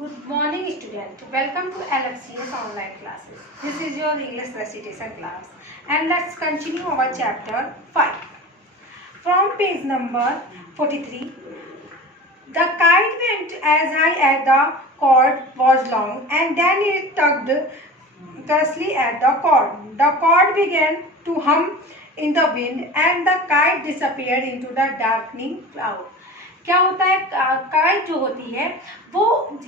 Good morning student. Welcome to LFCS online classes. This is your English recitation class and let's continue our chapter 5. From page number 43. The kite went as high as the cord was long and then it tugged fiercely at the cord. The cord began to hum in the wind and the kite disappeared into the darkening cloud. क्या होता है, kite जो होती है वो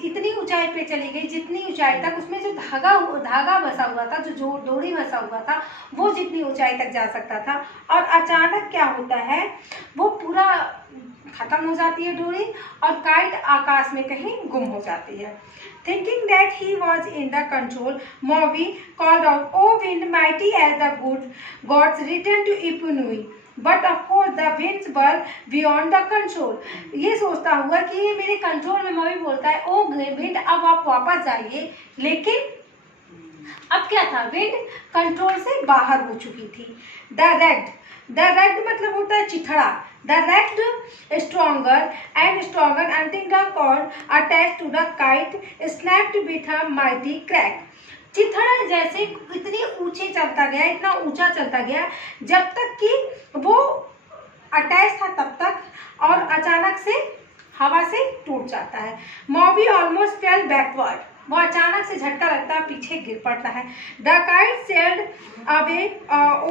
इतनी ऊंचाई पे चली गई जितनी ऊंचाई तक उसमें जो धागा बसा हुआ था, जो डोरी बसा हुआ था, वो जितनी ऊंचाई तक जा सकता था और अचानक क्या होता है वो पूरा खत्म हो जाती है डोरी और काइट आकाश में कहीं गुम हो जाती है. Thinking that he was in the control, Maui called out, "O wind, mighty as the good gods, return to Ipunui." But of course the winds were beyond the control. ये सोचता हुआ कि ये मेरे कंट्रोल में मवी बोलता है, ओ विंड अब आप वापस जाइए. लेकिन अब क्या था, विंड कंट्रोल से बाहर हो चुकी थी. द रेड मतलब होता है चिथड़ा. The red stronger and stronger until the cord attach to the kite snapped with a mighty crack. चिथड़ा जैसे इतनी ऊंचे चलता गया, इतना ऊंचा चलता गया जब तक कि वो अटैच था तब तक, और अचानक से हवा से टूट जाता है. मॉबी ऑलमोस्ट फेल बैकवर्ड. वो अचानक से झटका लगता है, पीछे गिर पड़ता है. The kite sailed away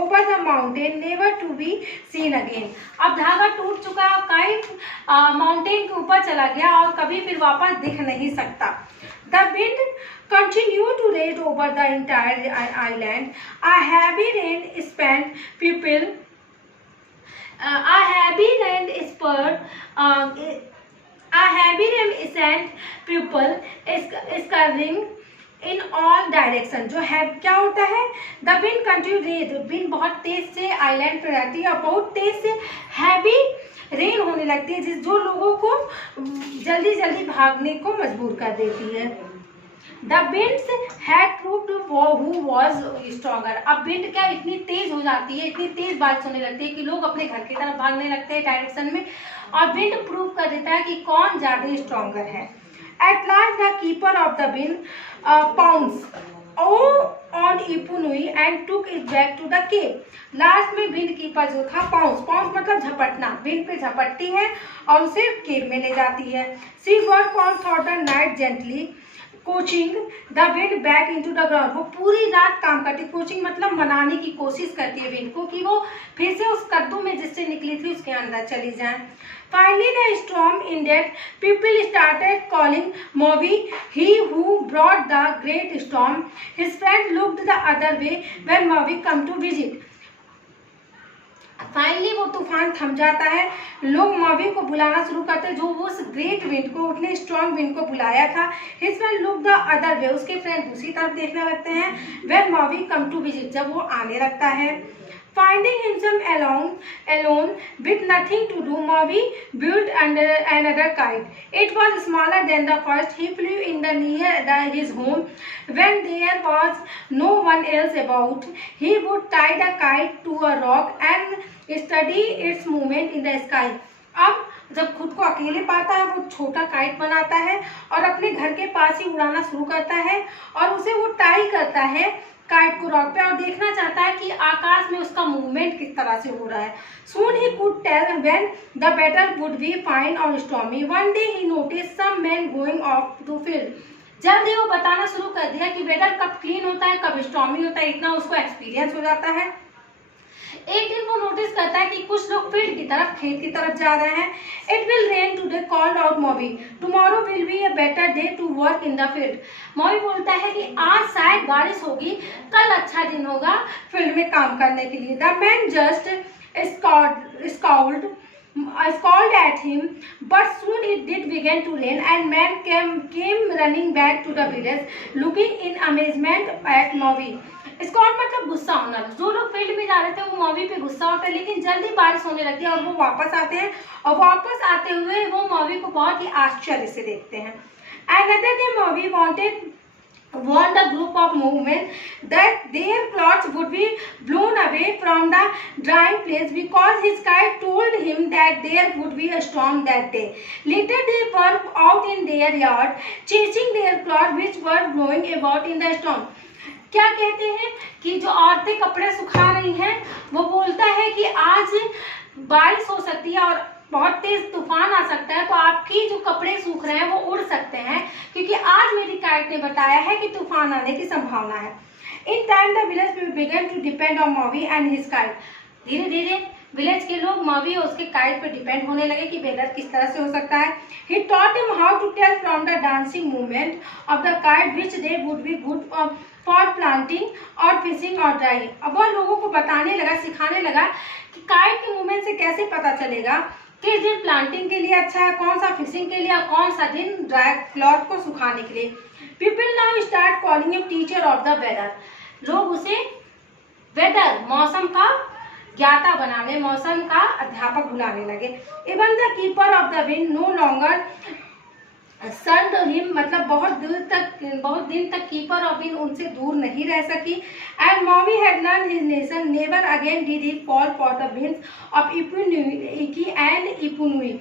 over the mountain never to be seen again. अब धागा टूट चुका, काइट माउंटेन के ऊपर चला गया और कभी फिर वापस दिख नहीं सकता. The wind continued to rage over the entire island. A heavy rain spent people. A heavy rain sent people scurrying in all direction. जो है क्या होता है, the wind continued to rage. wind बहुत तेज से आइलैंड पर रहती है और बहुत तेज से हैवी रेन होने लगती है जो लोगों को जल्दी जल्दी भागने को मजबूर कर देती है. The winds had proved who was stronger. अब विंड क्या इतनी तेज हो जाती है, इतनी तेज बारिश होने लगती है कि लोग अपने घर की तरफ भागने लगते हैं डायरेक्शन में, और विंड प्रूव कर देता है कि कौन ज्यादा स्ट्रॉन्गर है. At last the keeper of the wind pounced on Ipunui and took it back to the cave. Last में विंड कीपर जो था पाउंस मतलब झपटना, विंड पे झपटती है और उसे केव में ले जाती है. She worked all through the night gently coaching the wind back into the ground. वो पूरी रात काम करती. कोचिंग मतलब मनाने की कोशिश करती है विंड को कि वो फिर से उस कद्दू में जिससे निकली थी उसके अंदर चली जाए. Finally the storm ended. People started calling Maui he who brought the great storm. His friend looked the other way when Maui come to visit. Finally वो तूफान थम जाता है. लोग मॉवी को बुलाना शुरू करते हैं, जो वो उस ग्रेट विंड को, उतने स्ट्रॉन्ग विंड को बुलाया था. His friend look the other way. उसके फ्रेंड दूसरी तरफ देखने लगते हैं. व्हेन मॉवी कम टू विजिट, जब वो आने लगता है. Finding himself alone with nothing to do, Maui built another kite. It was smaller than the first. He flew in the near his home. When there was no one else about, he would tie the kite to a rock and study its movement in the sky. अब जब खुद को अकेले पाता है वो छोटा kite बनाता है और अपने घर के पास ही उड़ाना शुरू करता है और उसे वो टाई करता है काइट को रॉक पे और देखना चाहता है कि आकाश में उसका मूवमेंट किस तरह से हो रहा है. Soon he could tell when the weather would be fine or stormy. One day he noticed some men going off to field. जल्दी वो बताना शुरू कर दिया कि वेदर कब क्लीन होता है, कब स्टॉर्मी होता है, इतना उसको एक्सपीरियंस हो जाता है. एक दिन वो नोटिस करता है कि कुछ लोग फील्ड की तरफ, खेत की तरफ जा रहे हैं. It will rain today called out Maui. Tomorrow will be a better day to work in the field. Maui बोलता है कि आज शायद बारिश होगी, कल अच्छा दिन होगा फील्ड में काम करने के लिए. The man just scowled at him, but soon it did begin to rain and man came running back to the village, looking in amazement at Maui. स्कॉट मतलब गुस्सा होना. जो लोग फील्ड में जा रहे थे वो मॉवी पे गुस्सा होता है, लेकिन जल्दी बारिश होने लगती है और वो वापस आते हैं और वापस आते हुए वो मॉवी को बहुत ही आश्चर्य से देखते हैं. Another day Maui wanted warned a group of movement that their clothes would be blown away from the drying place because his kite told him that there would be a storm that day. Later they were out in their yard chasing their clothes which were blowing about in the storm. क्या कहते हैं कि जो औरतें कपड़े सुखा रही हैं वो बोलता है कि आज बारिश हो सकती है और बहुत तेज तूफान आ सकता है, तो आपकी जो कपड़े सूख रहे हैं वो उड़ सकते हैं क्योंकि आज मेरी काइट ने बताया है कि तूफान आने की संभावना है। In time the village began to depend on Maui and his kite. धीरे धीरे विलेज के लोग मॉवी और उसके काइट पर डिपेंड होने लगे कि वेदर किस तरह से हो सकता है। He taught him how to tell from the dancing movement of the kite which they would be good for planting और फिशिंग और ड्राइंग। अब वह लोगों को बताने लगा, सिखाने लगा कि काइट के मूवमेंट से कैसे पता चलेगा किस दिन प्लांटिंग के लिए अच्छा है, कौन सा फिशिंग के लिए, कौन सा दिन ड्राई क्लॉथ को सुखाने के लिए। People now start calling him teacher of the weather. लोग उसे वेदर मौसम का ज्ञाता बनाने, मौसम का अध्यापक बुलाने लगे। Even the keeper of the wind no longer served him, मतलब बहुत दिन तक कीपर ऑफ विंड उनसे दूर नहीं रह सकी। And Maui had learn his lesson, never again did he fall for the winds of Ipunui and Ipunui.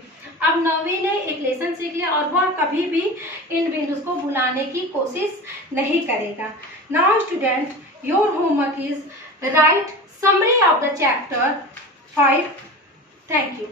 अब नवी ने एक लेसन सीख लिया और वह कभी भी इन विंड्स को बुलाने की कोशिश नहीं करेगा। Now student, your homework is right summary of the chapter 5। Thank you.